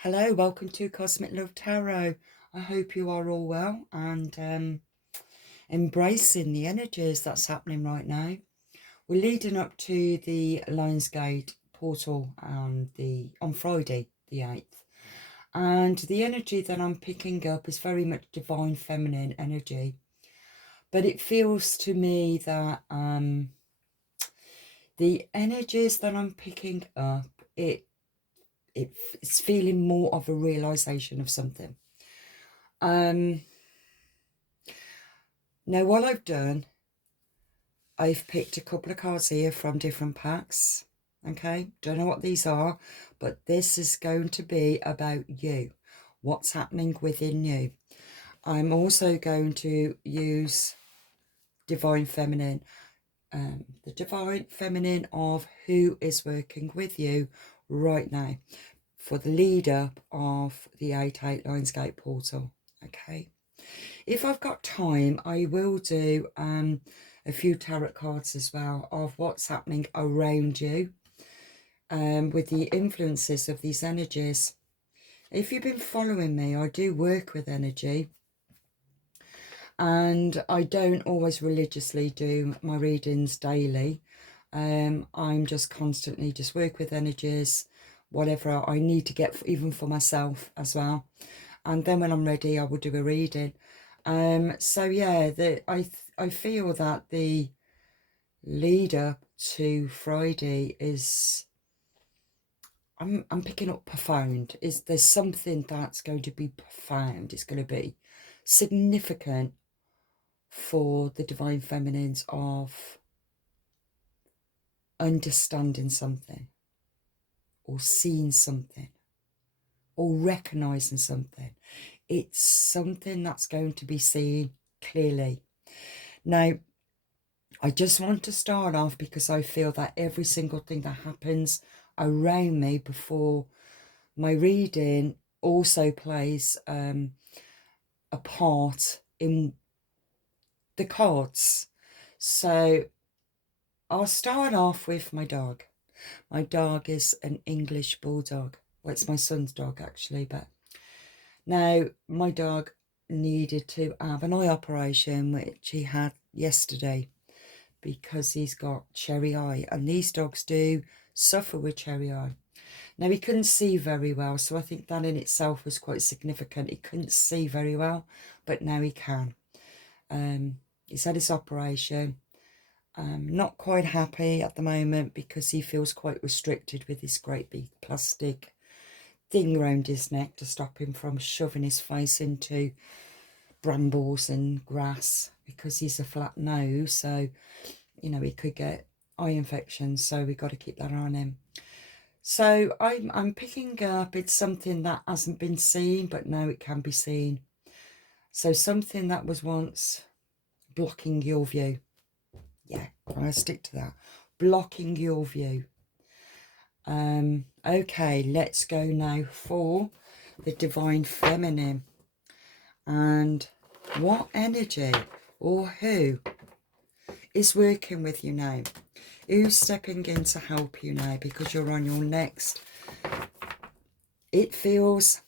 Hello, welcome to Cosmic Love Tarot. I hope you are all well and embracing the energies that's happening right now. We're leading up to the Lionsgate portal on Friday the 8th. And the energy that I'm picking up is very much divine feminine energy. But it feels to me that the energies that I'm picking up, it's feeling more of a realization of something. Now, what I've done, I've picked a couple of cards here from different packs. Okay, don't know what these are, but this is going to be about you, what's happening within you. I'm also going to use Divine Feminine, the Divine Feminine of who is working with you right now for the lead up of the 8/8 Lionsgate portal. Okay. If I've got time, I will do a few tarot cards as well of what's happening around you with the influences of these energies. If you've been following me, I do work with energy, and I don't always religiously do my readings daily. I'm just constantly just work with energies, whatever I need to get, even for myself as well. And then when I'm ready, I will do a reading. So yeah, I feel that the lead up to Friday is I'm picking up profound. There's something that's going to be profound. It's going to be significant for the divine feminines of understanding something or seeing something or recognizing something. It's something that's going to be seen clearly. Now, I just want to start off because I feel that every single thing that happens around me before my reading also plays a part in the cards. So I'll start off with my dog. My dog is an English bulldog. Well, it's my son's dog actually, but now my dog needed to have an eye operation, which he had yesterday, because he's got cherry eye, and these dogs do suffer with cherry eye. Now, he couldn't see very well, so I think that in itself was quite significant. He couldn't see very well, but now he can. He's had his operation. Not quite happy at the moment because he feels quite restricted with this great big plastic thing around his neck to stop him from shoving his face into brambles and grass, because he's a flat nose, so you know he could get eye infections, so we got to keep that on him. So I'm picking up, it's something that hasn't been seen, but now it can be seen. So something that was once blocking your view. Yeah, I'll stick to that. Blocking your view. Okay, let's go now for the divine feminine. And what energy or who is working with you now? Who's stepping in to help you now, because you're on your next? It feels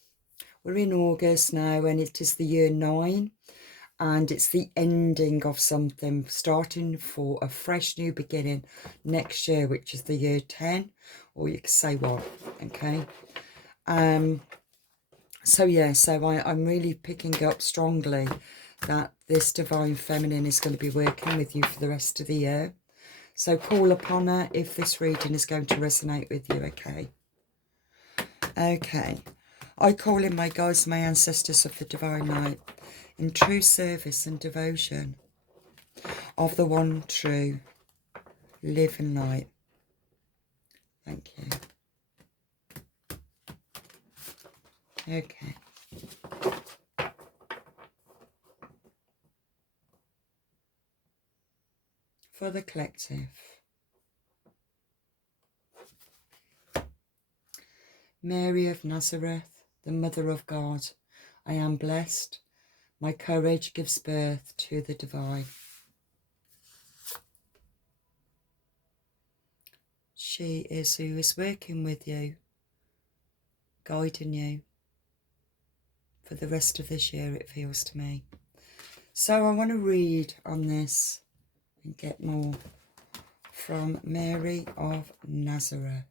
we're in August now, and it is the year 9, and it's the ending of something, starting for a fresh new beginning next year, which is the year 10, or you could say 1. Okay. So yeah, so I'm really picking up strongly that this divine feminine is going to be working with you for the rest of the year. So call upon her if this reading is going to resonate with you. Okay. Okay. I call in my guides, my ancestors of the divine light, in true service and devotion of the one true living light. Thank you. Okay. For the collective. Mary of Nazareth, the Mother of God, I am blessed. My courage gives birth to the divine. She is who is working with you, guiding you for the rest of this year, it feels to me. So I want to read on this and get more from Mary of Nazareth.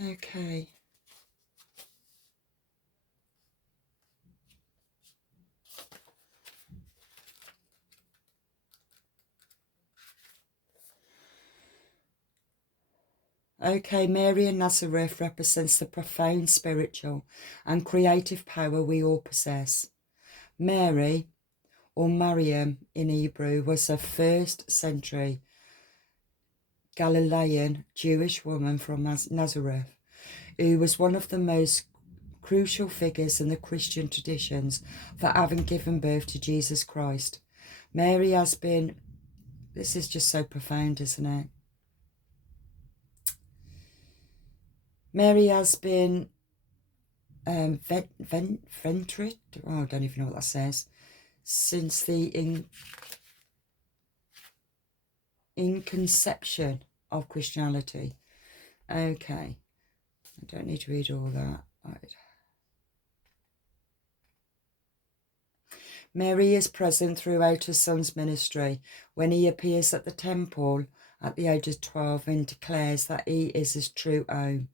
Okay. Okay, Mary of Nazareth represents the profound spiritual and creative power we all possess. Mary, or Mariam in Hebrew, was a first century Galilean Jewish woman from Nazareth, who was one of the most crucial figures in the Christian traditions for having given birth to Jesus Christ. Mary has been, this is just so profound, isn't it? Mary has been ventured, oh, I don't even know what that says, since the inconception of Christianity. Okay, I don't need to read all that. Right. Mary is present throughout her son's ministry when he appears at the temple at the age of 12 and declares that he is his true own.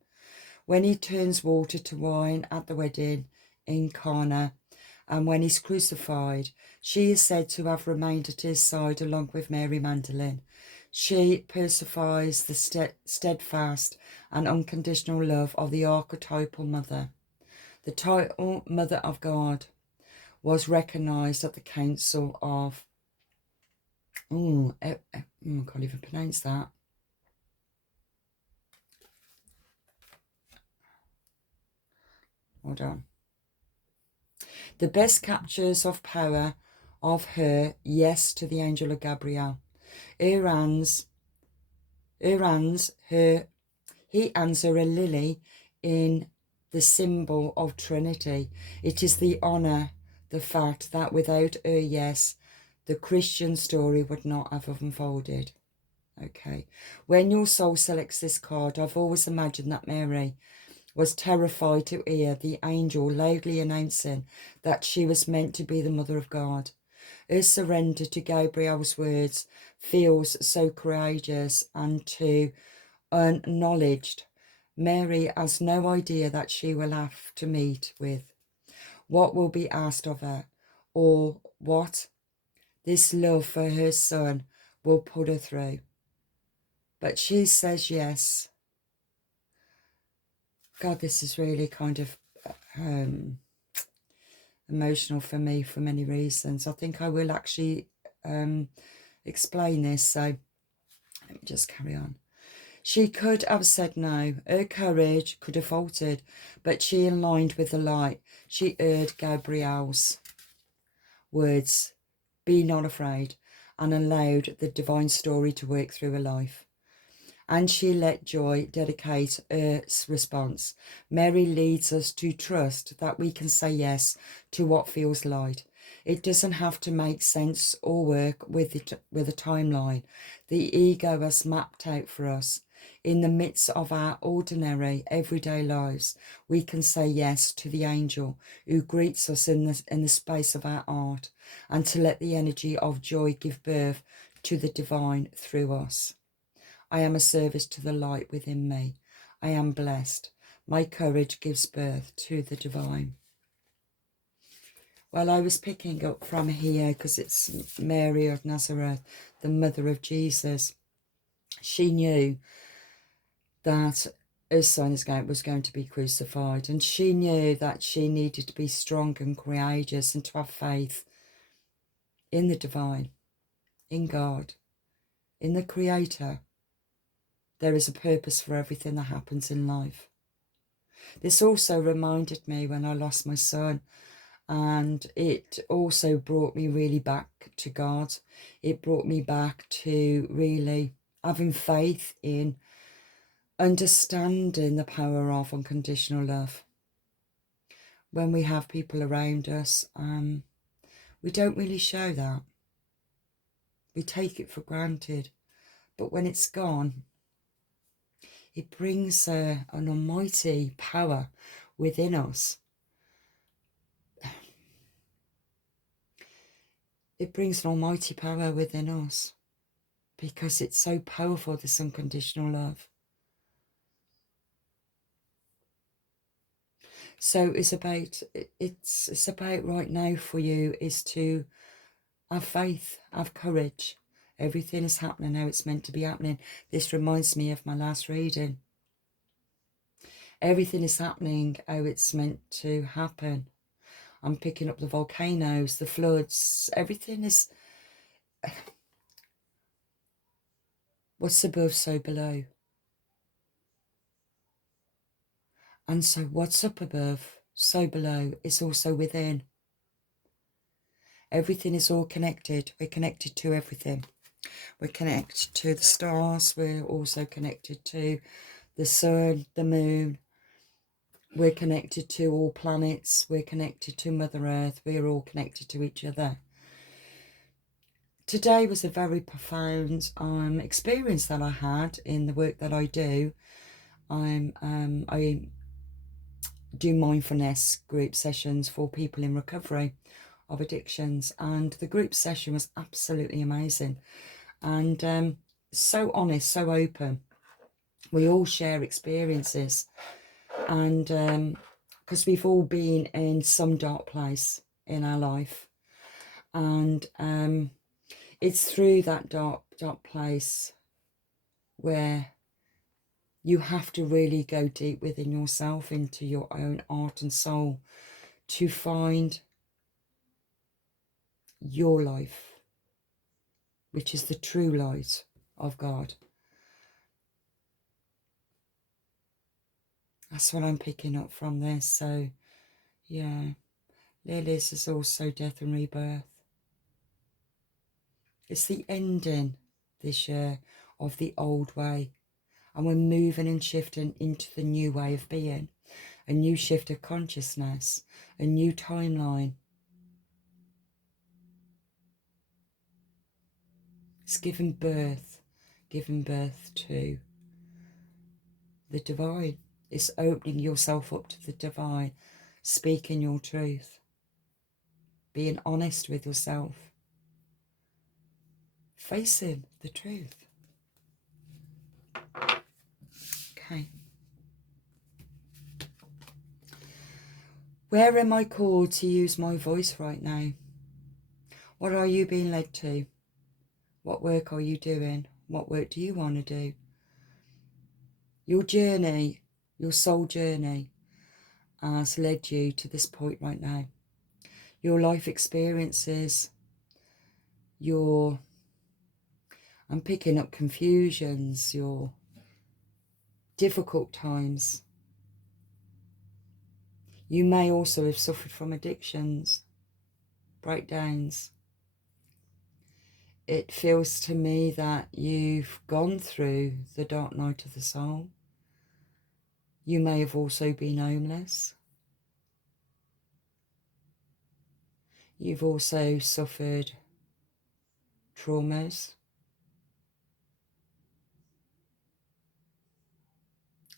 When he turns water to wine at the wedding in Cana, and when he's crucified, she is said to have remained at his side along with Mary Magdalene. She personifies the steadfast and unconditional love of the archetypal mother. The title Mother of God was recognised at the Council of... I can't even pronounce that. Hold on. The best captures of power of her yes to the angel of Gabriel. He hands her a lily in the symbol of Trinity. It is the honour, the fact that without her yes, the Christian story would not have unfolded. Okay. When your soul selects this card, I've always imagined that Mary was terrified to hear the angel loudly announcing that she was meant to be the Mother of God. Her surrender to Gabriel's words feels so courageous and too unacknowledged. Mary has no idea that she will have to meet with, what will be asked of her, or what this love for her son will put her through. But she says yes. God, this is really kind of emotional for me for many reasons. I think I will actually explain this, so let me just carry on. She could have said no. Her courage could have faltered, but she aligned with the light. She heard Gabriel's words, be not afraid, and allowed the divine story to work through her life. And she let joy dedicate her response. Mary leads us to trust that we can say yes to what feels light. It doesn't have to make sense or work with a timeline the ego has mapped out for us. In the midst of our ordinary, everyday lives, we can say yes to the angel who greets us in the space of our heart, and to let the energy of joy give birth to the divine through us. I am a service to the light within me. I am blessed. My courage gives birth to the divine. Well, I was picking up from here because it's Mary of Nazareth, the mother of Jesus. She knew that her son was going to be crucified, and she knew that she needed to be strong and courageous and to have faith in the divine, in God, in the Creator. There is a purpose for everything that happens in life. This also reminded me when I lost my son, and it also brought me really back to God. It brought me back to really having faith in understanding the power of unconditional love. When we have people around us, we don't really show that. We take it for granted. But when it's gone, It brings an almighty power within us. It brings an almighty power within us because it's so powerful, this unconditional love. So it's about right now for you is to have faith, have courage. Everything is happening how it's meant to be happening. This reminds me of my last reading. Everything is happening how it's meant to happen. I'm picking up the volcanoes, the floods, everything is what's above, so below. And so what's up above, so below, is also within. Everything is all connected. We're connected to everything. We're connected to the stars. We're also connected to the sun, the moon. We're connected to all planets. We're connected to Mother Earth. We're all connected to each other. Today was a very profound experience that I had in the work that I do. I do mindfulness group sessions for people in recovery of addictions, and the group session was absolutely amazing and so honest, so open. We all share experiences, and because we've all been in some dark place in our life, and it's through that dark place where you have to really go deep within yourself, into your own heart and soul, to find your life, which is the true light of God. That's what I'm picking up from this. So, yeah, Lilies is also death and rebirth. It's the ending this year of the old way, and we're moving and shifting into the new way of being, a new shift of consciousness, a new timeline. It's giving birth to the divine. It's opening yourself up to the divine, speaking your truth, being honest with yourself, facing the truth. Okay. Where am I called to use my voice right now? What are you being led to? What work are you doing? What work do you want to do? Your journey, your soul journey, has led you to this point right now. Your life experiences, I'm picking up confusions, your difficult times. You may also have suffered from addictions, breakdowns. It feels to me that you've gone through the dark night of the soul. You may have also been homeless. You've also suffered traumas,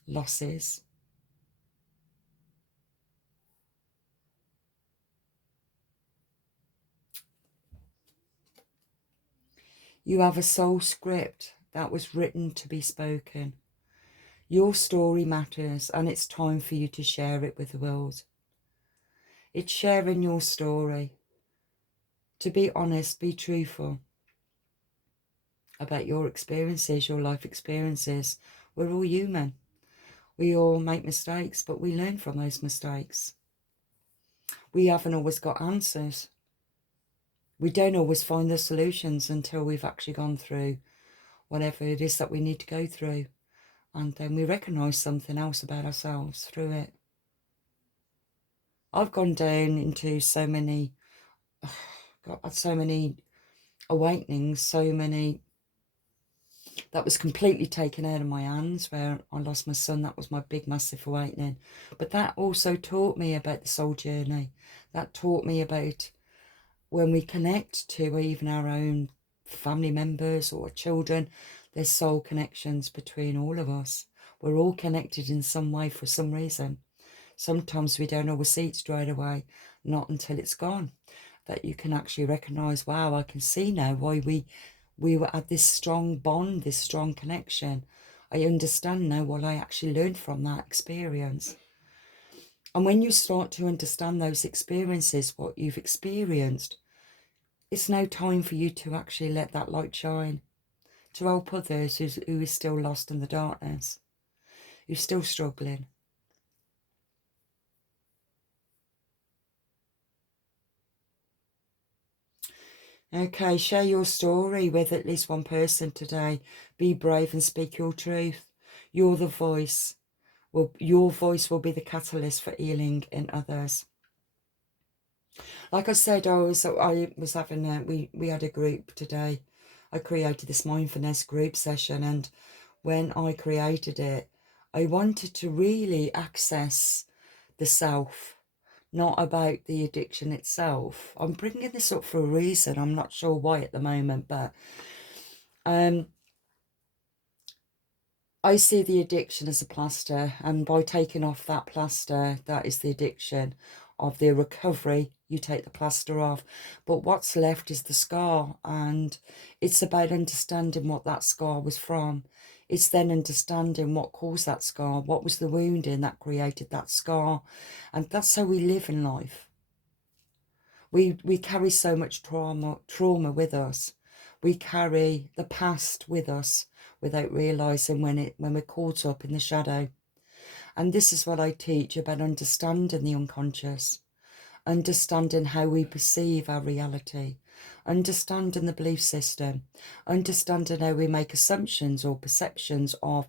losses. You have a soul script that was written to be spoken. Your story matters, and it's time for you to share it with the world. It's sharing your story. To be honest, be truthful about your experiences, your life experiences. We're all human. We all make mistakes, but we learn from those mistakes. We haven't always got answers. We don't always find the solutions until we've actually gone through whatever it is that we need to go through. And then we recognise something else about ourselves through it. I've gone down into so many awakenings, so many that was completely taken out of my hands, where I lost my son. That was my big, massive awakening. But that also taught me about the soul journey. That taught me about when we connect to even our own family members or children, There's soul connections between all of us. We're all connected in some way for some reason. Sometimes we don't always see it straight away, not until it's gone, that you can actually recognise, wow, I can see now why we were at this strong bond, this strong connection. I understand now what I actually learned from that experience. And when you start to understand those experiences, what you've experienced, it's now time for you to actually let that light shine, to help others who is still lost in the darkness, who's still struggling. Okay, share your story with at least one person today. Be brave and speak your truth. You're the voice. Well, your voice will be the catalyst for healing in others. Like I said, I was having we had a group today. I created this mindfulness group session, and when I created it, I wanted to really access the self, not about the addiction itself. I'm bringing this up for a reason. I'm not sure why at the moment, but I see the addiction as a plaster, and by taking off that plaster, that is the addiction. Of the recovery, you take the plaster off, but what's left is the scar, and it's about understanding what that scar was from. It's then understanding what caused that scar, what was the wounding that created that scar, and that's how we live in life. We carry so much trauma with us. We carry the past with us without realising when we're caught up in the shadow. And this is what I teach about understanding the unconscious, understanding how we perceive our reality, understanding the belief system, understanding how we make assumptions or perceptions of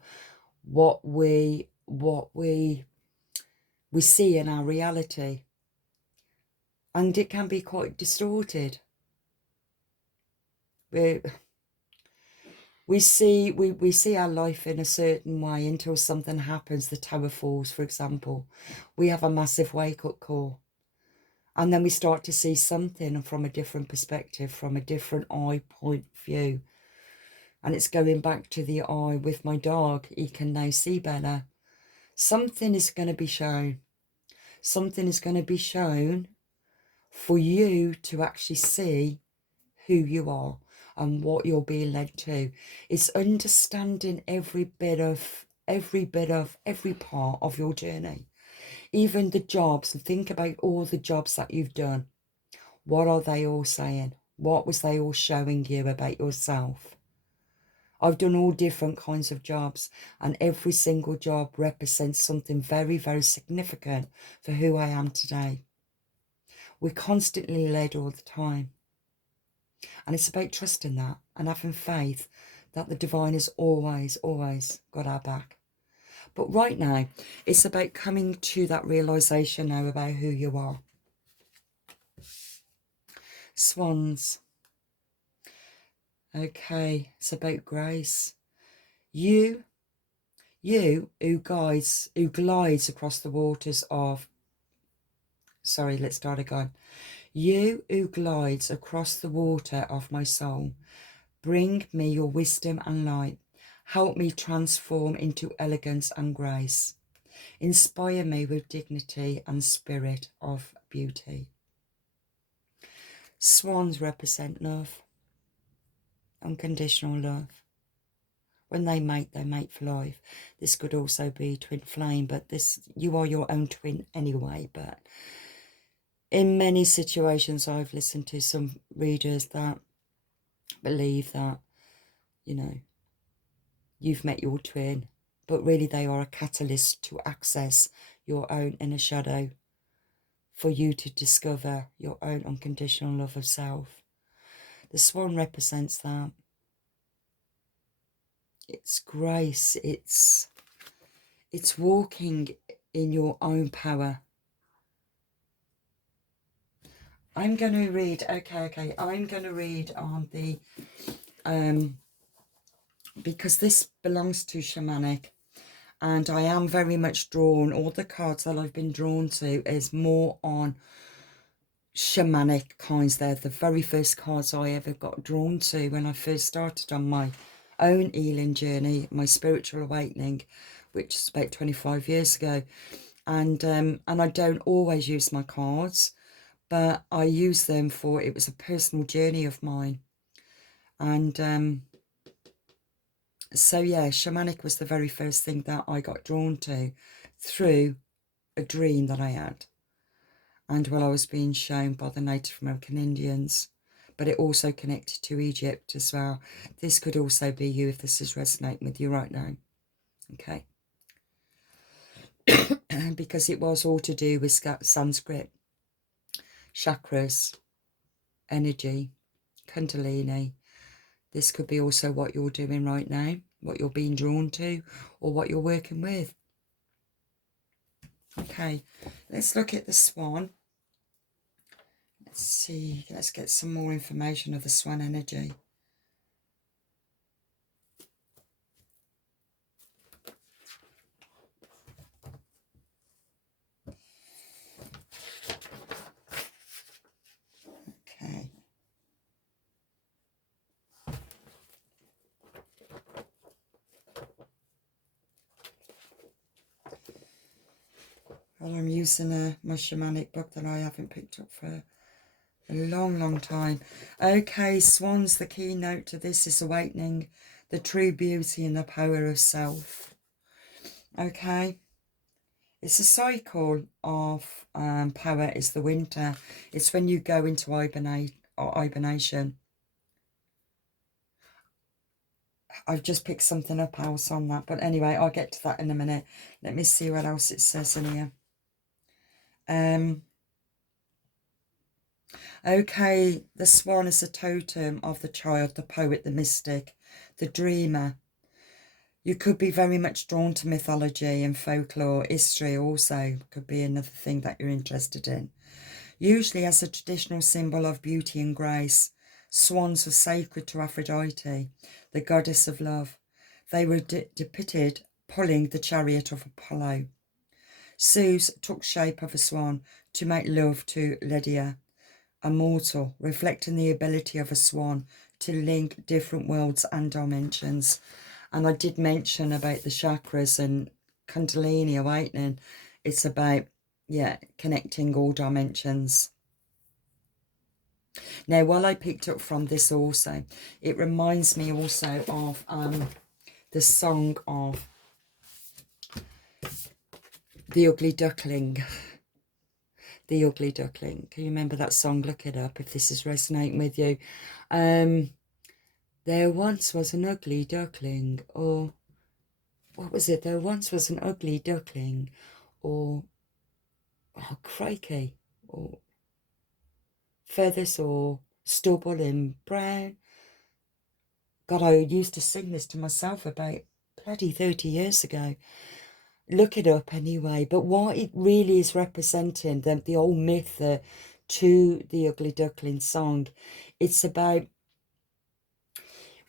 what we see in our reality. And it can be quite distorted. We see our life in a certain way until something happens. The tower falls, for example. We have a massive wake-up call. And then we start to see something from a different perspective, from a different eye point view. And it's going back to the eye with my dog. He can now see better. Something is going to be shown. Something is going to be shown for you to actually see who you are and what you're being led to. It's understanding every part of your journey. Even the jobs, and think about all the jobs that you've done. What are they all saying? What was they all showing you about yourself? I've done all different kinds of jobs, and every single job represents something very, very significant for who I am today. We're constantly led all the time. And it's about trusting that and having faith that the divine has always, always got our back. But right now, it's about coming to that realisation now about who you are. Swans. Okay, it's about grace. You who glides across the waters of... Sorry, let's start again. You who glides across the water of my soul, bring me your wisdom and light. Help me transform into elegance and grace. Inspire me with dignity and spirit of beauty. Swans represent love, unconditional love. When they mate for life. This could also be twin flame, but you are your own twin anyway. But in many situations, I've listened to some readers that believe that, you've met your twin, but really they are a catalyst to access your own inner shadow, for you to discover your own unconditional love of self. The swan represents that. It's grace. It's walking in your own power. I'm going to read, okay, I'm going to read on the, because this belongs to shamanic, and I am very much drawn, all the cards that I've been drawn to is more on shamanic kinds. They're the very first cards I ever got drawn to when I first started on my own healing journey, my spiritual awakening, which is about 25 years ago. And I don't always use my cards, but I use them for, it was a personal journey of mine. And so yeah, shamanic was the very first thing that I got drawn to through a dream that I had, and while I was being shown by the Native American Indians, but it also connected to Egypt as well. This could also be you if this is resonating with you right now, okay? Because it was all to do with Sanskrit, chakras, energy, kundalini. This could be also what you're doing right now, what you're being drawn to, or what you're working with. Okay, let's look at the swan. Let's see, let's get some more information of the swan energy. Okay. Well, I'm using my shamanic book that I haven't picked up for a long time. Okay, swans, the keynote to this is awakening the true beauty and the power of self. Okay. It's a cycle of power. It's the winter. It's when you go into hibernation. I've just picked something up else on that. But anyway, I'll get to that in a minute. Let me see what else it says in here. Okay, the swan is a totem of the child, the poet, the mystic, the dreamer. You could be very much drawn to mythology and folklore. History also could be another thing that you're interested in. Usually as a traditional symbol of beauty and grace, swans were sacred to Aphrodite, the goddess of love. They were depicted pulling the chariot of Apollo. Zeus took shape of a swan to make love to Lydia, a mortal, reflecting the ability of a swan to link different worlds and dimensions. And I did mention about the chakras and kundalini awakening. It's about, yeah, connecting all dimensions. Now, while I picked up from this also, it reminds me also of the song of The Ugly Duckling. The Ugly Duckling. Can you remember that song? Look it up if this is resonating with you. There once was an ugly duckling, or what was it? There once was an ugly duckling, or, oh, crikey, or feathers or stubble and brown. God, I used to sing this to myself about bloody 30 years ago. Look it up anyway. But what it really is representing, the old myth to the Ugly Duckling song, it's about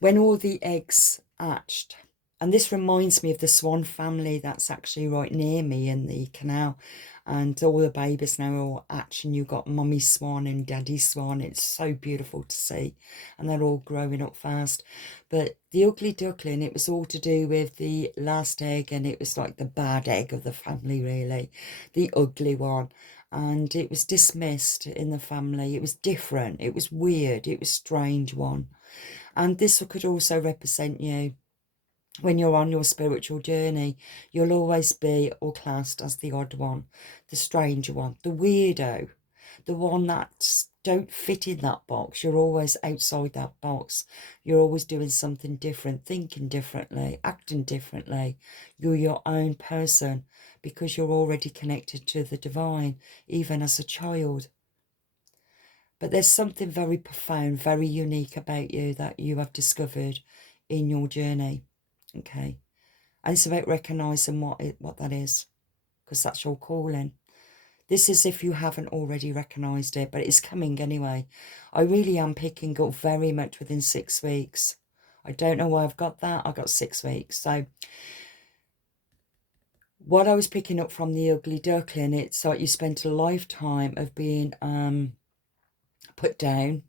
when all the eggs hatched. And this reminds me of the swan family that's actually right near me in the canal. And all the babies now are all hatching. You've got mummy swan and daddy swan. It's so beautiful to see. And they're all growing up fast. But the ugly duckling, it was all to do with the last egg. And it was like the bad egg of the family, really. The ugly one. And it was dismissed in the family. It was different. It was weird. It was a strange one. And this could also represent you. When you're on your spiritual journey, you'll always be or classed as the odd one, the strange one, the weirdo, the one that don't fit in that box. You're always outside that box. You're always doing something different, thinking differently, acting differently. You're your own person because you're already connected to the divine, even as a child. But there's something very profound, very unique about you that you have discovered in your journey. Okay, and it's about recognizing what that is, because that's your calling. This is if you haven't already recognized it, but it's coming anyway. I really am picking up very much within 6 weeks. I don't know why I've got that. I got 6 weeks. So what I was picking up from the ugly duckling, it's like you spent a lifetime of being put down,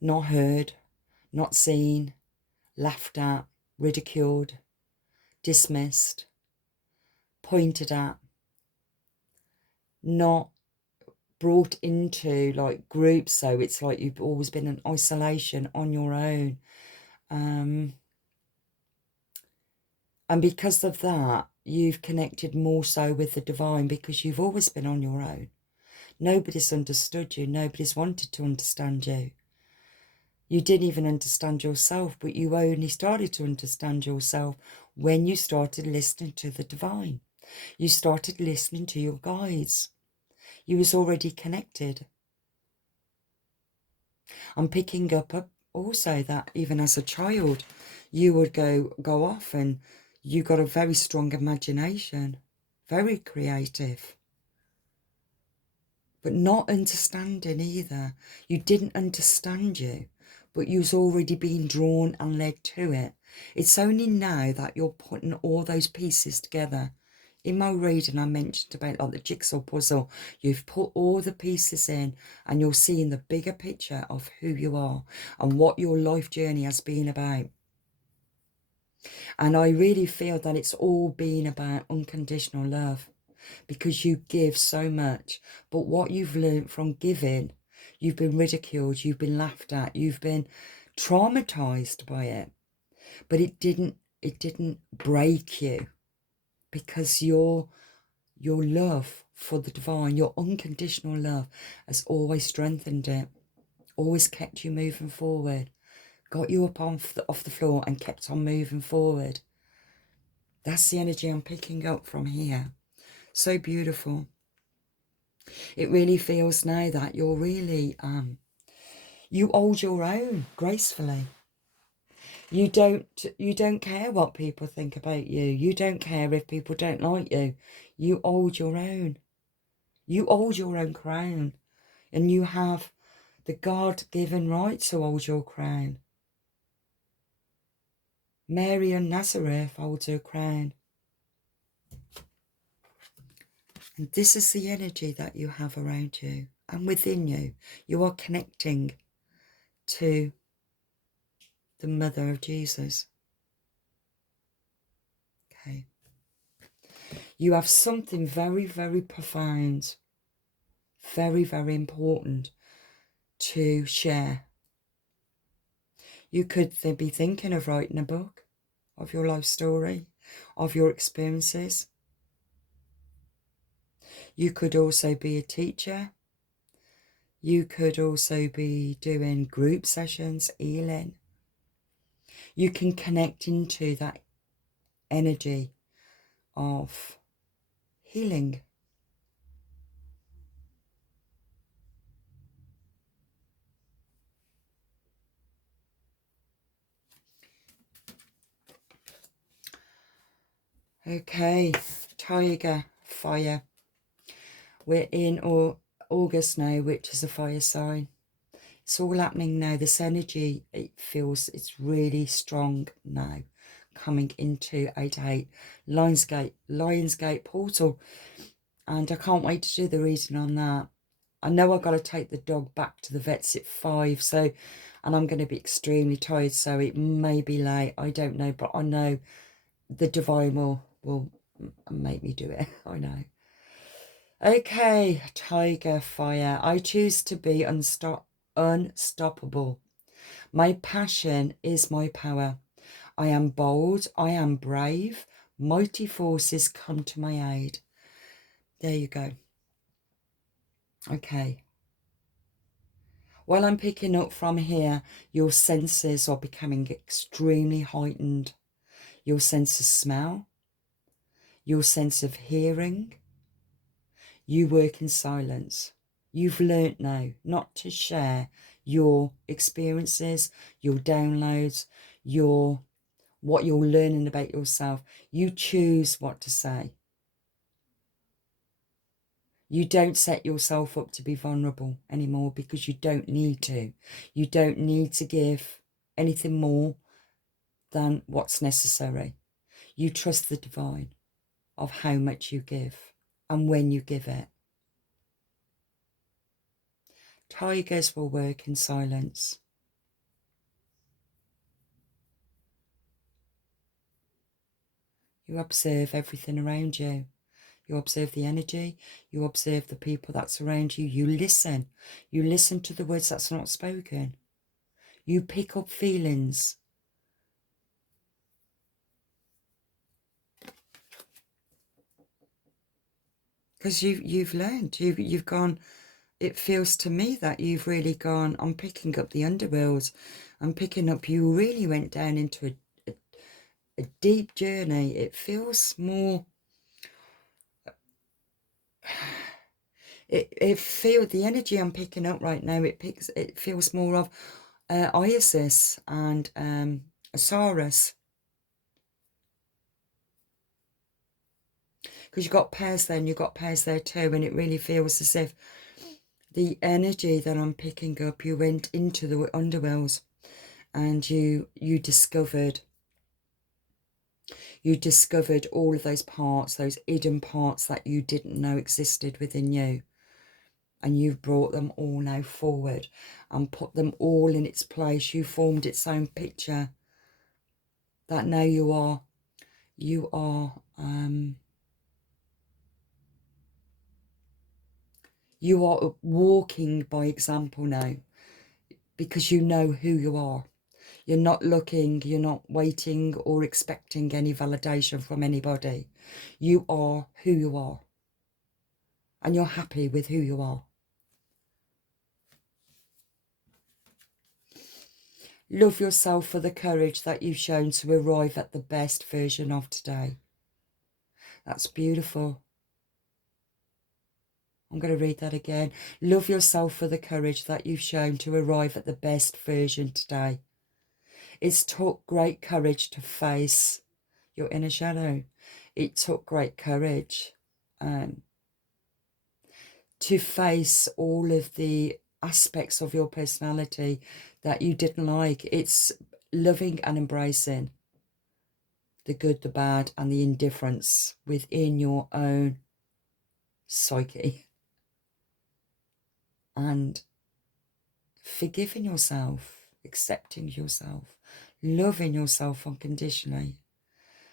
not heard, not seen, laughed at, ridiculed, dismissed, pointed at, not brought into like groups, so it's like you've always been in isolation on your own. And because of that, you've connected more so with the divine, because you've always been on your own. Nobody's understood you. Nobody's wanted to understand you. You didn't even understand yourself, but you only started to understand yourself when you started listening to the divine. You started listening to your guides. You was already connected. I'm picking up also that even as a child, you would go off and you got a very strong imagination, very creative, but not understanding either. You didn't understand you, but you was already being drawn and led to it. It's only now that you're putting all those pieces together. In my reading, I mentioned about like the jigsaw puzzle. You've put all the pieces in and you're seeing the bigger picture of who you are and what your life journey has been about. And I really feel that it's all been about unconditional love, because you give so much. But what you've learned from giving, you've been ridiculed, you've been laughed at, you've been traumatized by it. But it didn't break you, because your love for the divine, your unconditional love, has always strengthened it, always kept you moving forward, got you up off the floor and kept on moving forward. That's the energy I'm picking up from here. So beautiful. It really feels now that you're really, you hold your own gracefully. You don't care what people think about you. You don't care if people don't like you. You hold your own. You hold your own crown. And you have the God-given right to hold your crown. Mary of Nazareth holds her crown. And this is the energy that you have around you and within you. You are connecting to the Mother of Jesus. Okay. You have something very, very profound, very, very important to share. You could be thinking of writing a book of your life story, of your experiences. You could also be a teacher. You could also be doing group sessions, healing. You can connect into that energy of healing. Okay, Tiger, fire. We're in August now, which is a fire sign. It's all happening now. This energy, it feels it's really strong now, coming into 8/8 Lionsgate portal. And I can't wait to do the reading on that. I know I've got to take the dog back to the vets at 5, so, and I'm going to be extremely tired, so it may be late. I don't know, but I know the divine will make me do it. I know. Okay, Tiger, fire. I choose to be unstoppable. My passion is my power. I am bold. I am brave. Mighty forces come to my aid. There you go. Okay. While I'm picking up from here, your senses are becoming extremely heightened. Your sense of smell, your sense of hearing. You work in silence. You've learnt now not to share your experiences, your downloads, what you're learning about yourself. You choose what to say. You don't set yourself up to be vulnerable anymore, because you don't need to. You don't need to give anything more than what's necessary. You trust the divine of how much you give and when you give it. Tigers will work in silence. You observe everything around you. You observe the energy. You observe the people that surround you. You listen. You listen to the words that's not spoken. You pick up feelings. Because you've learned. You've gone. It feels to me that you've really gone. I'm picking up the underworld. I'm picking up. You really went down into a deep journey. It feels more. It feels the energy I'm picking up right now. It feels more of Isis and Osiris, because you've got pairs there and you've got pairs there too, and it really feels as if the energy that I'm picking up, you went into the underworld and you discovered all of those parts, those hidden parts that you didn't know existed within you. And you've brought them all now forward and put them all in its place. You formed its own picture that now you are walking by example now, because you know who you are. You're not looking, you're not waiting or expecting any validation from anybody. You are who you are. And you're happy with who you are. Love yourself for the courage that you've shown to arrive at the best version of today. That's beautiful. I'm going to read that again. Love yourself for the courage that you've shown to arrive at the best version today. It's took great courage to face your inner shadow. It took great courage to face all of the aspects of your personality that you didn't like. It's loving and embracing the good, the bad, and the indifference within your own psyche. And forgiving yourself, accepting yourself, loving yourself unconditionally.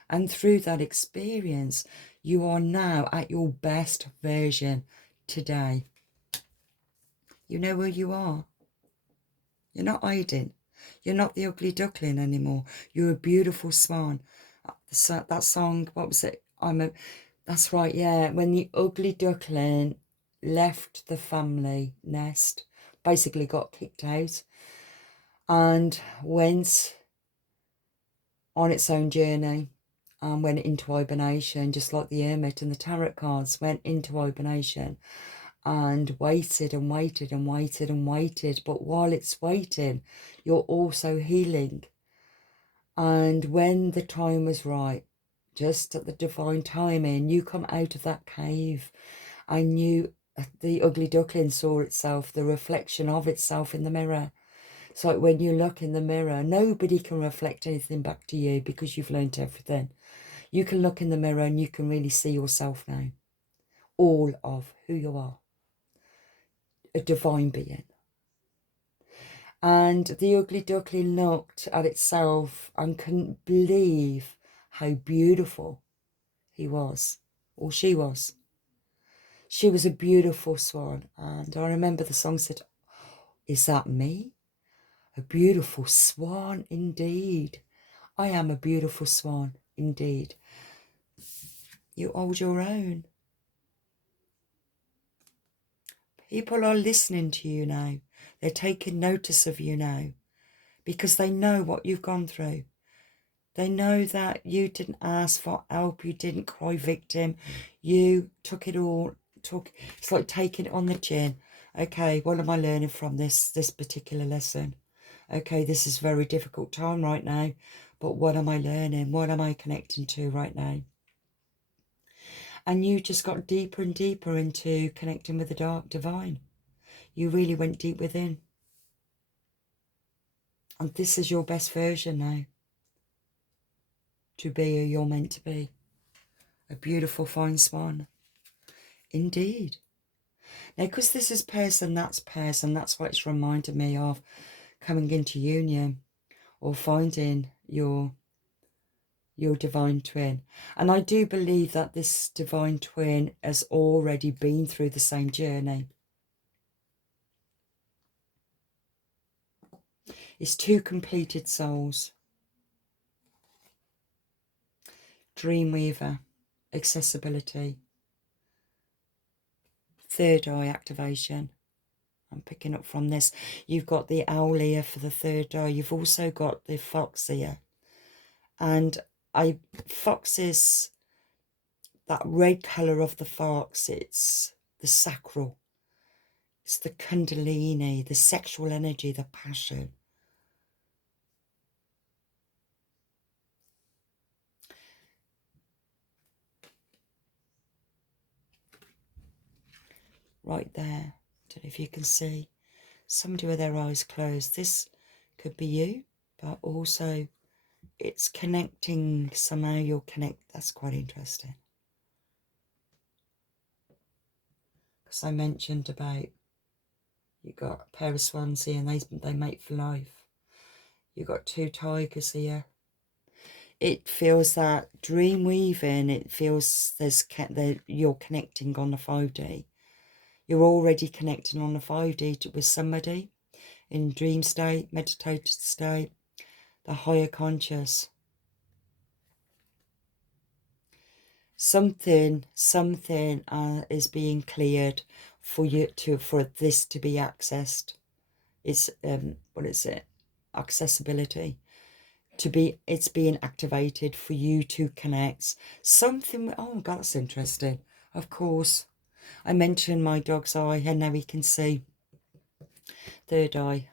And through that experience, you are now at your best version today. You know where you are. You're not hiding. You're not the ugly duckling anymore. You're a beautiful swan. That song, what was it? That's right, yeah. When the ugly duckling left the family nest, basically got kicked out, and went on its own journey and went into hibernation, just like the hermit and the tarot cards went into hibernation and waited and waited and waited and waited. But while it's waiting, you're also healing. And when the time was right, just at the divine timing, you come out of that cave and the ugly duckling saw itself, the reflection of itself in the mirror. It's like when you look in the mirror, nobody can reflect anything back to you because you've learned everything. You can look in the mirror and you can really see yourself now. All of who you are. A divine being. And the ugly duckling looked at itself and couldn't believe how beautiful he was, or she was. She was a beautiful swan. And I remember the song said, "Is that me? A beautiful swan indeed. I am a beautiful swan indeed." You hold your own. People are listening to you now. They're taking notice of you now because they know what you've gone through. They know that you didn't ask for help. You didn't cry victim. You took it all. It's like taking it on the chin. Okay, what am I learning from this particular lesson? Okay, this is a very difficult time right now, but what am I learning? What am I connecting to right now? And you just got deeper and deeper into connecting with the dark divine. You really went deep within. And this is your best version now. To be who you're meant to be. A beautiful fine swan. Indeed. Now, because this is person, that's what it's reminded me of coming into union or finding your your divine twin. And I do believe that this divine twin has already been through the same journey. It's two completed souls. Dreamweaver, accessibility, third eye activation. I'm picking up from this. You've got the owl ear for the third eye. You've also got the fox ear. And foxes, that red colour of the fox, it's the sacral. It's the kundalini, the sexual energy, the passion. Right there. Don't know if you can see. Somebody with their eyes closed. This could be you, but also it's connecting. Somehow you'll connect. That's quite interesting. Because I mentioned about you got a pair of swans here and they mate for life. You got two tigers here. It feels that dream weaving. It feels you're connecting on the 5D. You're already connecting on the 5D with somebody in dream state, meditated state, the higher conscious. Something is being cleared for this to be accessed. It's what is it? Accessibility. It's being activated for you to connect. Something. Oh God, that's interesting. Of course, I mentioned my dog's eye, and now he can see. Third eye.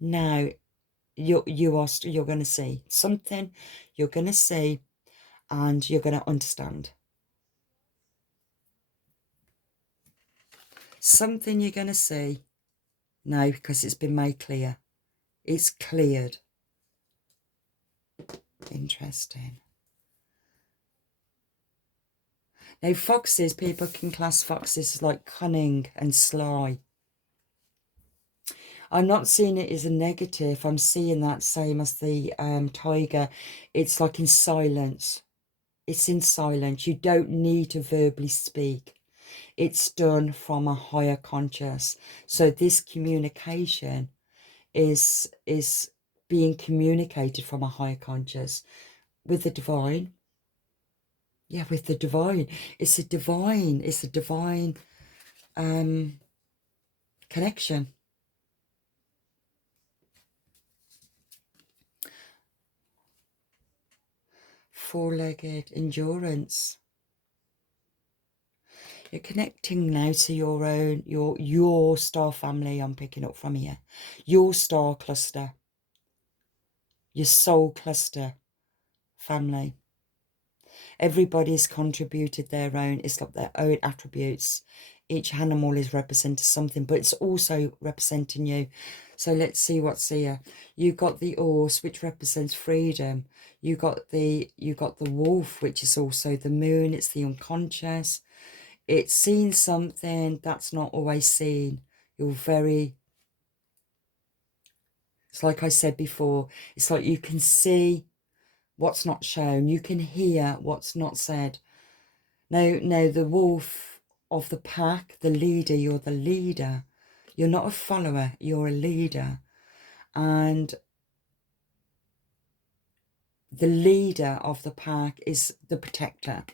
Now, you're going to see something. You're going to see, and you're going to understand. Something you're going to see. No, because it's been made clear. It's cleared. Interesting. Now, foxes, people can class foxes as like cunning and sly. I'm not seeing it as a negative. I'm seeing that same as the tiger. It's like in silence. It's in silence. You don't need to verbally speak. It's done from a higher conscious. So this communication is being communicated from a higher conscious with the divine. Yeah, with the divine. It's a divine connection. Four-legged endurance. You're connecting now to your own, your star family. I'm picking up from here. Your star cluster. Your soul cluster family. Everybody's contributed their own. It's like their own attributes. Each animal is representing something, but it's also representing you. So let's see what's here. You got the horse, which represents freedom. You got the wolf, which is also the moon. It's the unconscious. It's seen something that's not always seen. You're very, it's like I said before, it's like you can see what's not shown. You can hear what's not said. No, the wolf of the pack, the leader, you're the leader. You're not a follower, you're a leader. And the leader of the pack is the protector.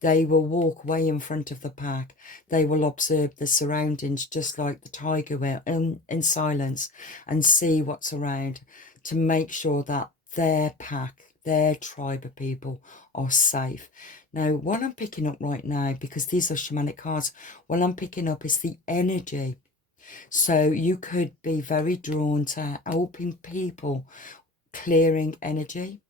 They will walk way in front of the pack. They will observe the surroundings just like the tiger will in silence and see what's around to make sure that their pack, their tribe of people are safe. Now, what I'm picking up right now, because these are shamanic cards, what I'm picking up is the energy. So you could be very drawn to helping people, clearing energy.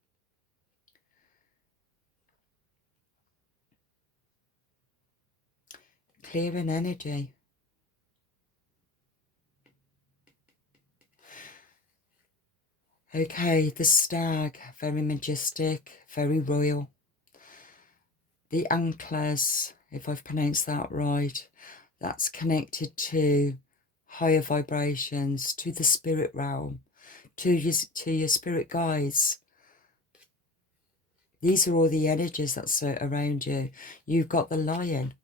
Clearing energy. Okay, the stag, very majestic, very royal. The antlers, if I've pronounced that right, that's connected to higher vibrations, to the spirit realm, to your spirit guides. These are all the energies that's around you. You've got the lion.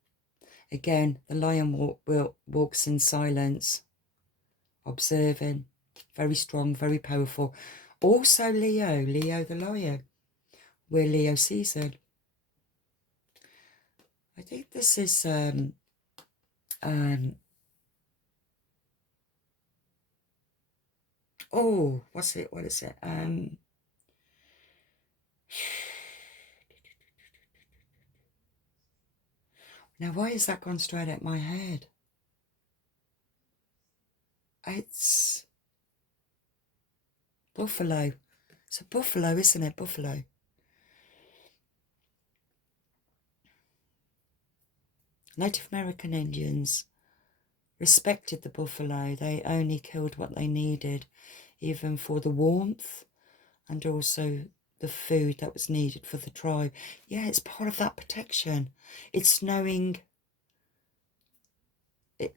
Again, the lion walks in silence, observing, very strong, very powerful. Also Leo the lion. We're Leo season. I think this is oh, what is it? Now why has that gone straight at my head? It's buffalo. It's a buffalo, isn't it? Buffalo. Native American Indians respected the buffalo. They only killed what they needed, even for the warmth and also the food that was needed for the tribe. Yeah, it's part of that protection. It's knowing it,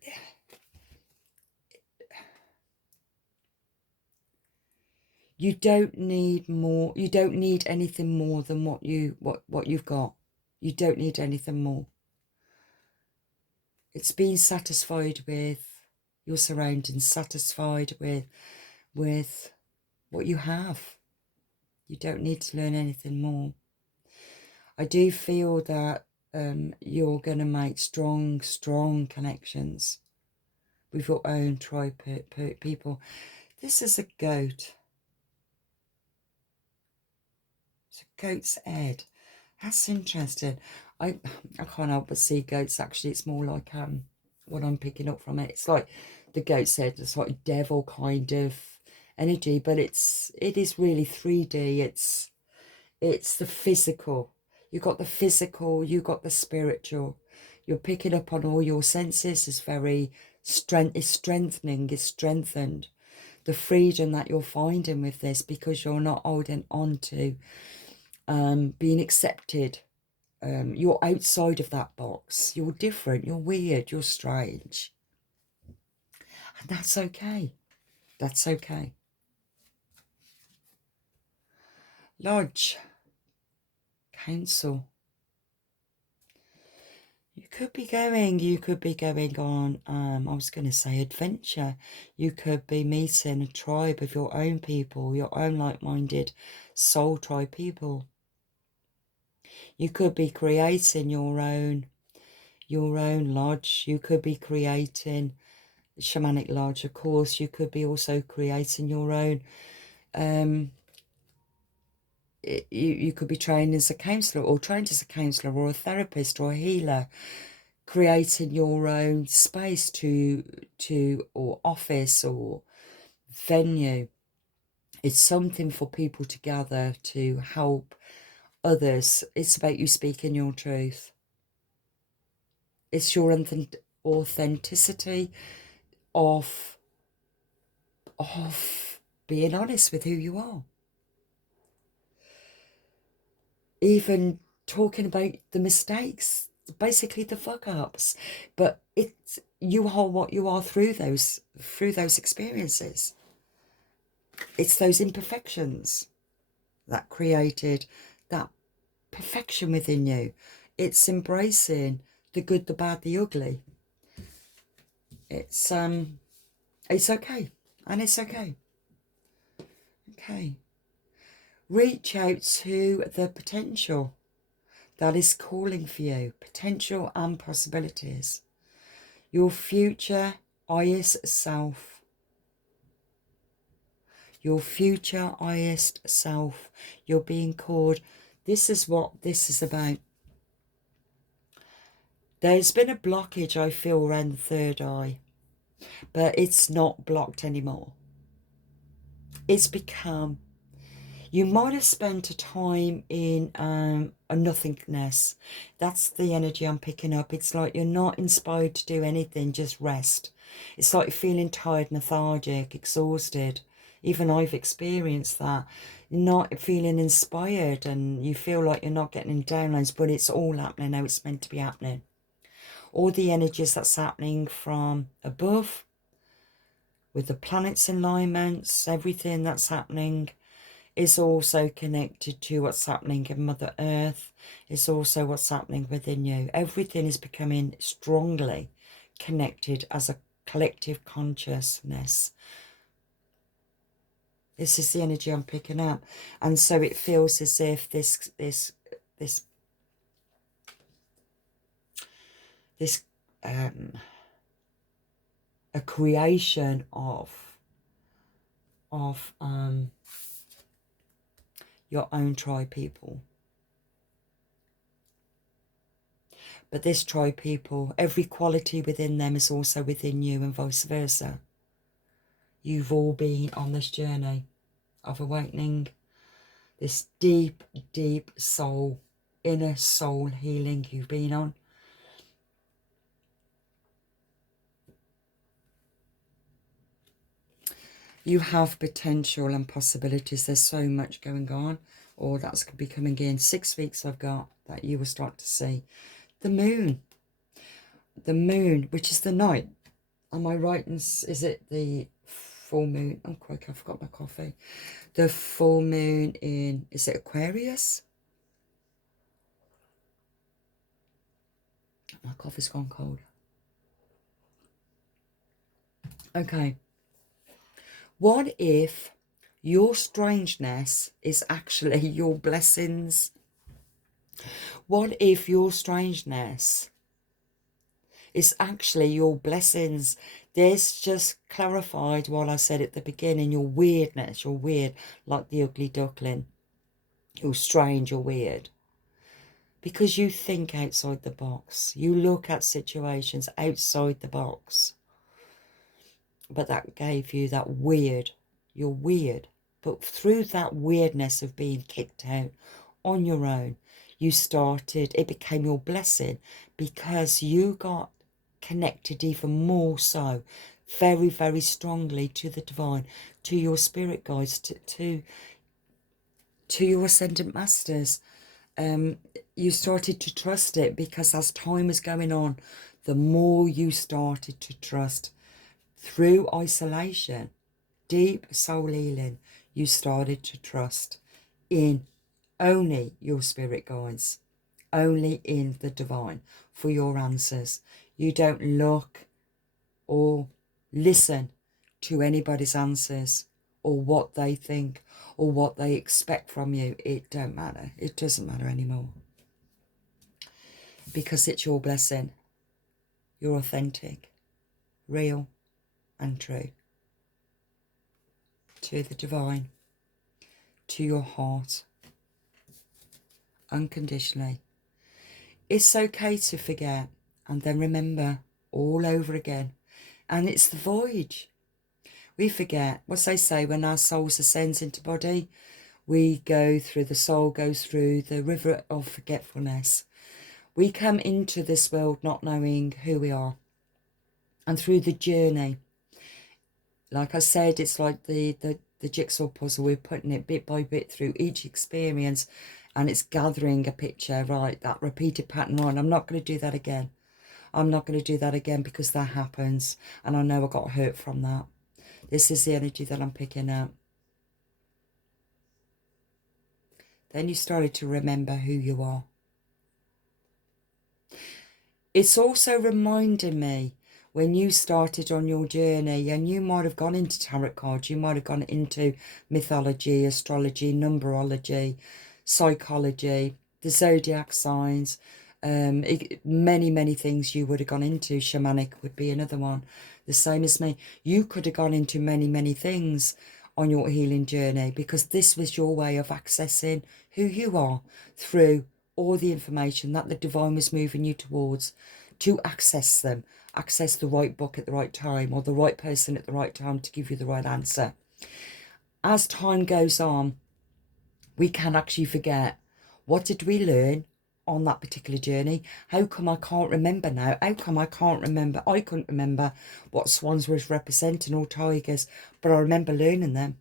you don't need more. You don't need anything more than what you've got. You don't need anything more. It's being satisfied with your surroundings, satisfied with what you have. You don't need to learn anything more. I do feel that you're going to make strong connections with your own tribe people. This is a goat. It's a goat's head. That's interesting. I can't help but see goats. Actually, it's more like what I'm picking up from it. It's like the goat's head. It's like a devil kind of energy, but it is really 3D. It's the physical. You got the physical. You got the spiritual. You're picking up on all your senses. It's very strengthening. It's strengthened. The freedom that you're finding with this, because you're not holding on to being accepted. You're outside of that box. You're different. You're weird. You're strange. And that's okay. That's okay. Lodge. Council. You could be going on, I was going to say adventure. You could be meeting a tribe of your own people, your own like-minded soul tribe people. You could be creating your own lodge. You could be creating a shamanic lodge, of course. You could be also creating your own, you could be trained as a counsellor or trained as a counsellor or a therapist or a healer, creating your own space or office or venue. It's something for people to gather to help others. It's about you speaking your truth. It's your authenticity of being honest with who you are. Even talking about the mistakes, basically the fuck ups, but you are what you are through those experiences. It's those imperfections that created that perfection within you. It's embracing the good, the bad, the ugly. It's okay, and it's okay. Okay. Reach out to the potential that is calling for you, potential and possibilities. Your future highest self. Your future highest self. You're being called. This is what this is about. There's been a blockage, I feel, around the third eye, but it's not blocked anymore. It's become, you might have spent a time in a nothingness. That's the energy I'm picking up. It's like you're not inspired to do anything, just rest. It's like you're feeling tired, lethargic, exhausted. Even I've experienced that. You're not feeling inspired and you feel like you're not getting downloads, but it's all happening now. It's meant to be happening. All the energies that's happening from above, with the planets' alignments, everything that's happening, is also connected to what's happening in Mother Earth. It's also what's happening within you. Everything is becoming strongly connected as a collective consciousness. This is the energy I'm picking up. And so it feels as if this a creation of your own tribe people. But this tribe people, every quality within them is also within you, and vice versa. You've all been on this journey of awakening, this deep, deep soul, inner soul healing you've been on. You have potential and possibilities. There's so much going on. Or that's going to be coming in 6 weeks I've got that you will start to see. The moon, which is the night. Am I right? Is it the full moon? Oh, quick, I forgot my coffee. The full moon in, is it Aquarius? My coffee's gone cold. Okay. What if your strangeness is actually your blessings? What if your strangeness is actually your blessings? This just clarified what I said at the beginning. Your weirdness, you're weird, like the ugly duckling. You're strange, you're weird. Because you think outside the box. You look at situations outside the box. But that gave you that weird. You're weird. But through that weirdness of being kicked out on your own, you started, it became your blessing because you got connected even more so, very, very strongly to the divine, to your spirit guides, to your ascendant masters. You started to trust it because as time was going on, the more you started to trust through isolation, deep soul healing, you started to trust in only your spirit guides, only in the divine for your answers. You don't look or listen to anybody's answers or what they think or what they expect from you. It don't matter. It doesn't matter anymore. Because it's your blessing. You're authentic, real and true to the divine, to your heart, unconditionally. It's okay to forget and then remember all over again. And it's the voyage. We forget. What they say, when our souls ascends into body, we go through, the soul goes through the river of forgetfulness. We come into this world not knowing who we are. And through the journey, like I said, it's like the jigsaw puzzle. We're putting it bit by bit through each experience, and it's gathering a picture, right? That repeated pattern, right? I'm not going to do that again. I'm not going to do that again because that happens, and I know I got hurt from that. This is the energy that I'm picking up. Then you started to remember who you are. It's also reminding me when you started on your journey, and you might have gone into tarot cards, you might have gone into mythology, astrology, numerology, psychology, the zodiac signs, many things you would have gone into. Shamanic would be another one. The same as me. You could have gone into many things on your healing journey because this was your way of accessing who you are through all the information that the divine was moving you towards, to access them, access the right book at the right time or the right person at the right time to give you the right answer. As time goes on, we can actually forget, what did we learn on that particular journey? How come I can't remember now? How come I couldn't remember what swans was representing or tigers, but I remember learning them.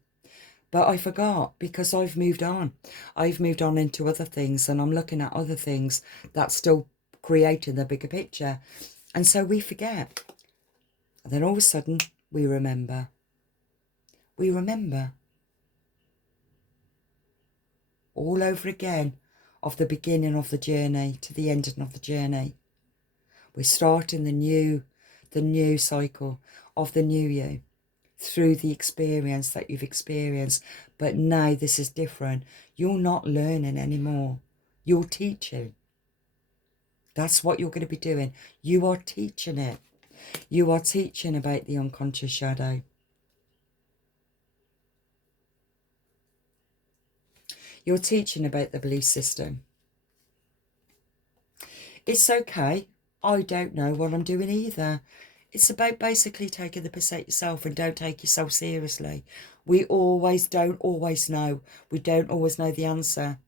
But I forgot because I've moved on. I've moved on into other things, and I'm looking at other things that's still creating the bigger picture. And so we forget. And then all of a sudden, we remember. We remember. all over again of the beginning of the journey to the ending of the journey. We're starting the new cycle of the new you through the experience that you've experienced. But now this is different. You're not learning anymore. You're teaching. That's what you're going to be doing. You are teaching it. You are teaching about the unconscious shadow. You're teaching about the belief system. It's okay. I don't know what I'm doing either. It's about basically taking the piss out yourself and don't take yourself seriously. We don't always know. We don't always know the answer.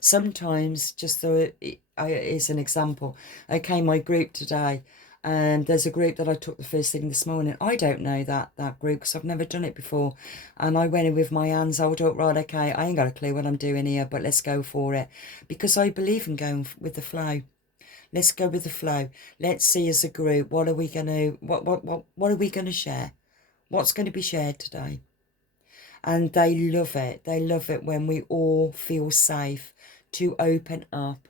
Sometimes, just so it is an example, okay, my group today, there's a group that I took the first thing this morning. I don't know that group because I've never done it before. And I went in with my hands held up, right, okay, I ain't got a clue what I'm doing here, but let's go for it. Because I believe in going with the flow. Let's go with the flow. Let's see as a group, what are we going to, what are we going to share? What's going to be shared today? And they love it. They love it when we all feel safe to open up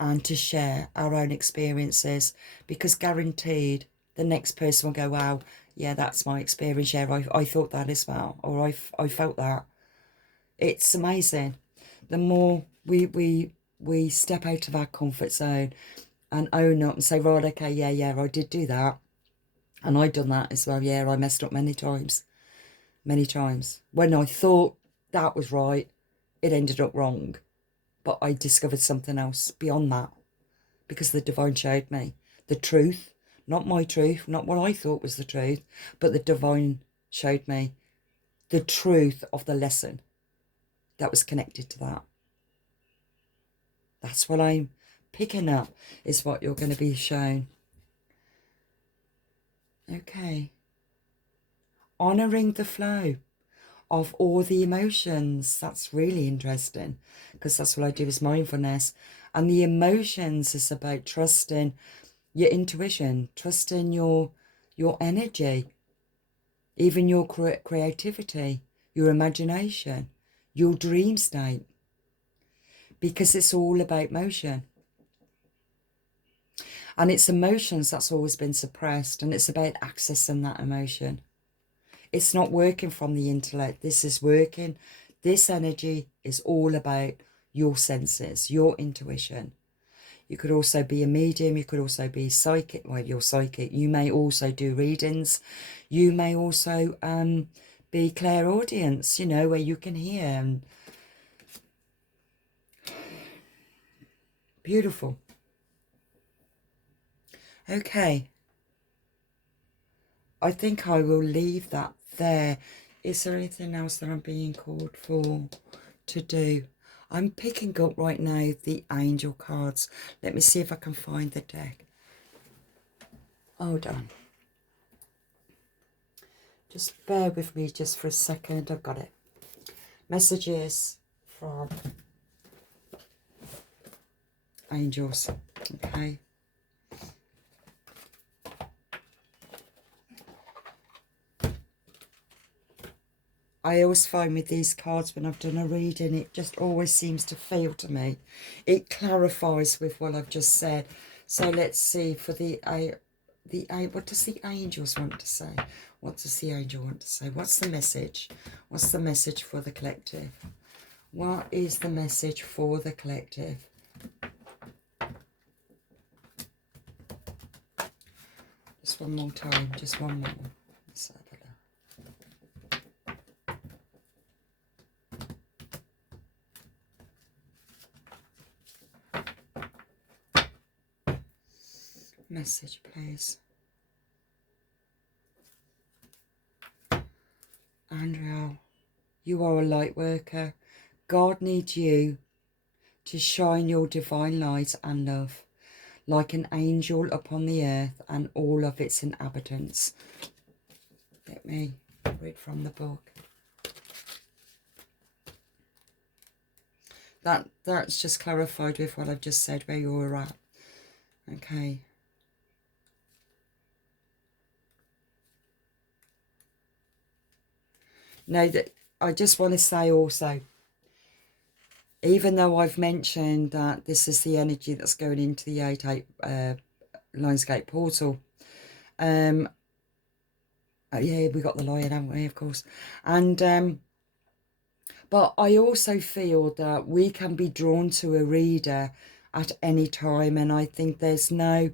and to share our own experiences, because guaranteed the next person will go, wow, yeah, that's my experience. Yeah, I thought that as well, or I felt that. It's amazing. The more we step out of our comfort zone and own up and say, right, okay, yeah, I did do that. And I've done that as well. Yeah, I messed up many times. Many times. When I thought that was right, it ended up wrong. But I discovered something else beyond that, because the divine showed me the truth, not my truth, not what I thought was the truth, but the divine showed me the truth of the lesson that was connected to that. That's what I'm picking up, is what you're going to be shown. Okay. Honouring the flow of all the emotions. That's really interesting, because that's what I do is mindfulness. And the emotions is about trusting your intuition, trusting your energy, even your creativity, your imagination, your dream state, because it's all about motion. And it's emotions that's always been suppressed, and it's about accessing that emotion. It's not working from the intellect. This is working. This energy is all about your senses, your intuition. You could also be a medium. You could also be psychic. Well, you're psychic. You may also do readings. You may also be clairaudience, you know, where you can hear. And beautiful. Okay. I think I will leave that there. Is there anything else that I'm being called for to do? I'm picking up right now the angel cards. Let me see if I can find the deck. Hold on. Just bear with me just for a second. I've got it. Messages from angels. Okay. I always find with these cards, when I've done a reading, it just always seems to feel to me. It clarifies with what I've just said. So let's see for what does the angels want to say? What does the angel want to say? What's the message? What's the message for the collective? What is the message for the collective? Just one more time, just one more. Let's have a look. Message, please. Andrea, you are a light worker. God needs you to shine your divine light and love like an angel upon the earth and all of its inhabitants. Let me read from the book. That's just clarified with what I've just said, where you're at. Okay. Now that I just want to say also, even though I've mentioned that this is the energy that's going into the 8-8 Lionsgate portal. Yeah, we got the lion, haven't we, of course. And but I also feel that we can be drawn to a reader at any time, and I think there's no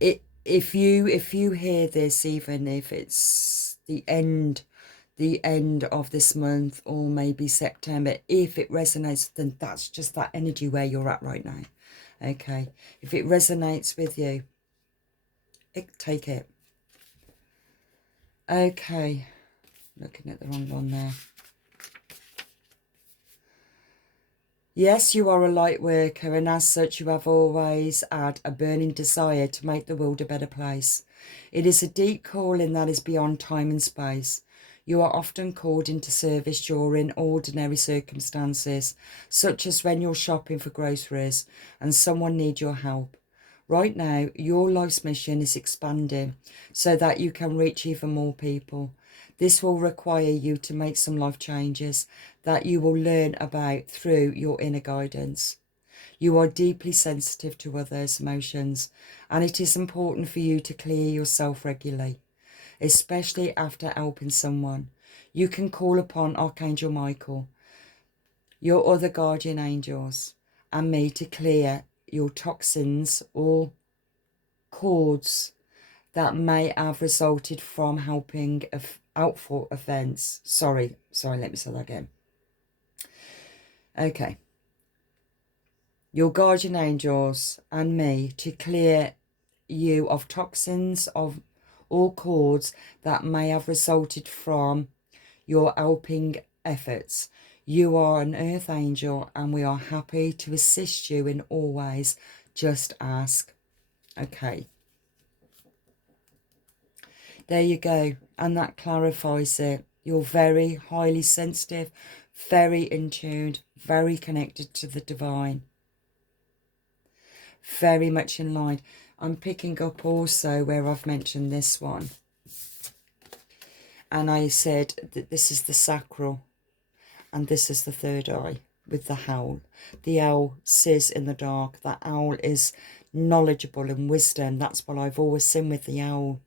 if you hear this, even if it's the end of this month or maybe September, if it resonates, then that's just that energy where you're at right now. Okay, if it resonates with you, take it. Okay, looking at the wrong one there. Yes, you are a light worker, and as such you have always had a burning desire to make the world a better place. It is a deep calling that is beyond time and space. You are often called into service during ordinary circumstances, such as when you're shopping for groceries and someone needs your help. Right now, your life's mission is expanding so that you can reach even more people. This will require you to make some life changes that you will learn about through your inner guidance. You are deeply sensitive to others' emotions, and it is important for you to clear yourself regularly, especially after helping someone. You can call upon Archangel Michael, your other guardian angels, and me to clear your toxins or cords that may have resulted from helping out for offence. Sorry, let me say that again. Okay. Your guardian angels and me to clear you of toxins of all cords that may have resulted from your helping efforts. You are an earth angel and we are happy to assist you in all ways. Just ask. Okay. There you go. And that clarifies it. You're very highly sensitive, very in tune, very connected to the divine. Very much in line. I'm picking up also where I've mentioned this one. And I said that this is the sacral and this is the third eye with the howl. The owl sees in the dark. That owl is knowledgeable and wisdom. That's what I've always seen with the owl.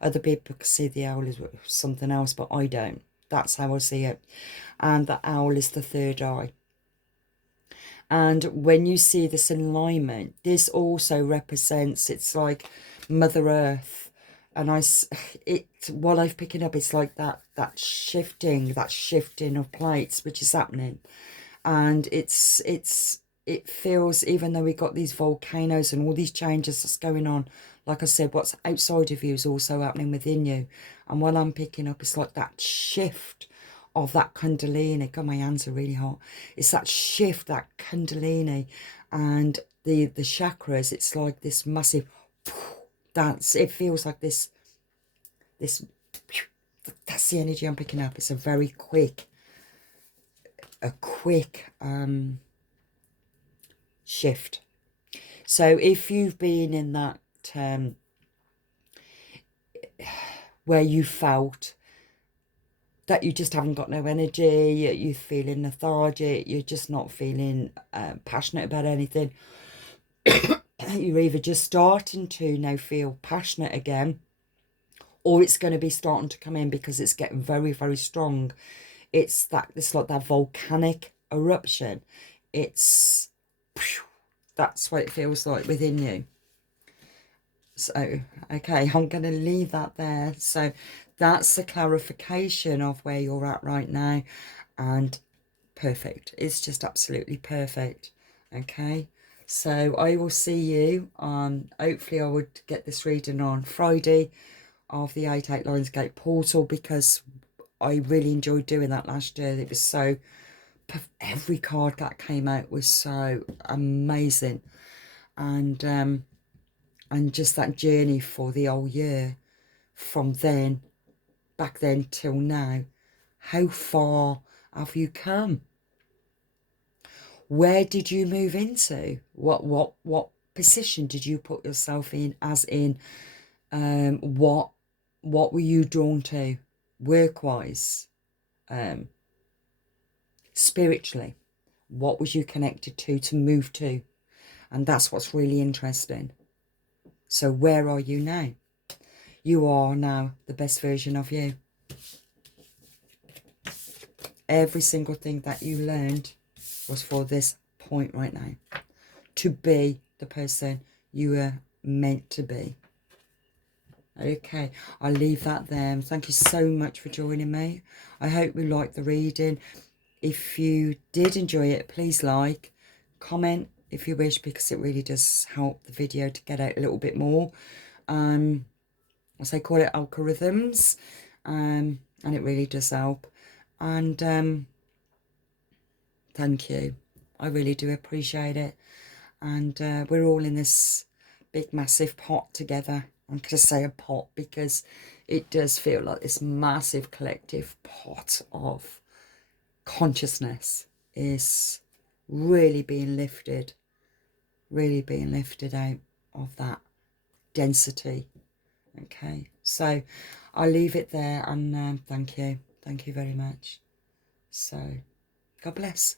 Other people can see the owl as something else, but I don't. That's how I see it. And the owl is the third eye. And when you see this alignment, this also represents, it's like Mother Earth. And what I've picking up, it's like that shifting of plates, which is happening. And it feels, even though we've got these volcanoes and all these changes that's going on, like I said, what's outside of you is also happening within you. And what I'm picking up, it's like that shift of that kundalini. God, my hands are really hot. It's that shift, that kundalini, and the chakras. It's like this massive dance. It feels like this. That's the energy I'm picking up. It's a very quick shift. So if you've been in that where you felt that you just haven't got no energy, you're feeling lethargic, you're just not feeling passionate about anything, you're either just starting to now feel passionate again, or it's going to be starting to come in because it's getting very, very strong. It's like that volcanic eruption. That's what it feels like within you. So, okay, I'm going to leave that there. So that's the clarification of where you're at right now. And perfect. It's just absolutely perfect. Okay. So I will see you on, hopefully I would get this reading on Friday of the 8-8 Lionsgate portal, because I really enjoyed doing that last year. It was so, every card that came out was so amazing. And just that journey for the whole year from then, back then till now, how far have you come? Where did you move into? What position did you put yourself in, as in what were you drawn to work-wise, spiritually? What was you connected to move to? And that's what's really interesting. So where are you now? You are now the best version of you. Every single thing that you learned was for this point right now. To be the person you were meant to be. Okay, I'll leave that there. Thank you so much for joining me. I hope you liked the reading. If you did enjoy it, please like, comment if you wish, because it really does help the video to get out a little bit more. As I call it, algorithms, and it really does help. And thank you. I really do appreciate it. And we're all in this big massive pot together. I'm going to say a pot because it does feel like this massive collective pot of consciousness is really being lifted out of that density. Okay, so I'll leave it there, and thank you very much. So God bless.